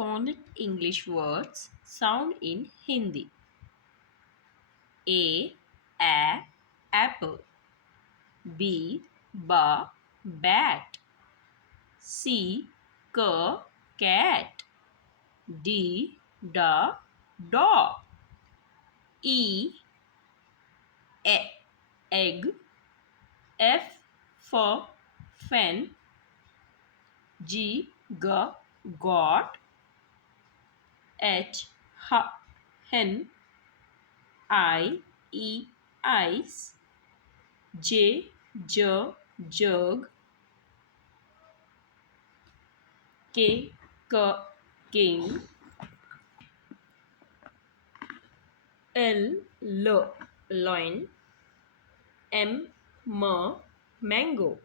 phonic English words sound in Hindi. A apple. B bat. C cat. D dog. E egg. F for fan. G got. H hen. I ice. J jug. K king. L loin. M mango.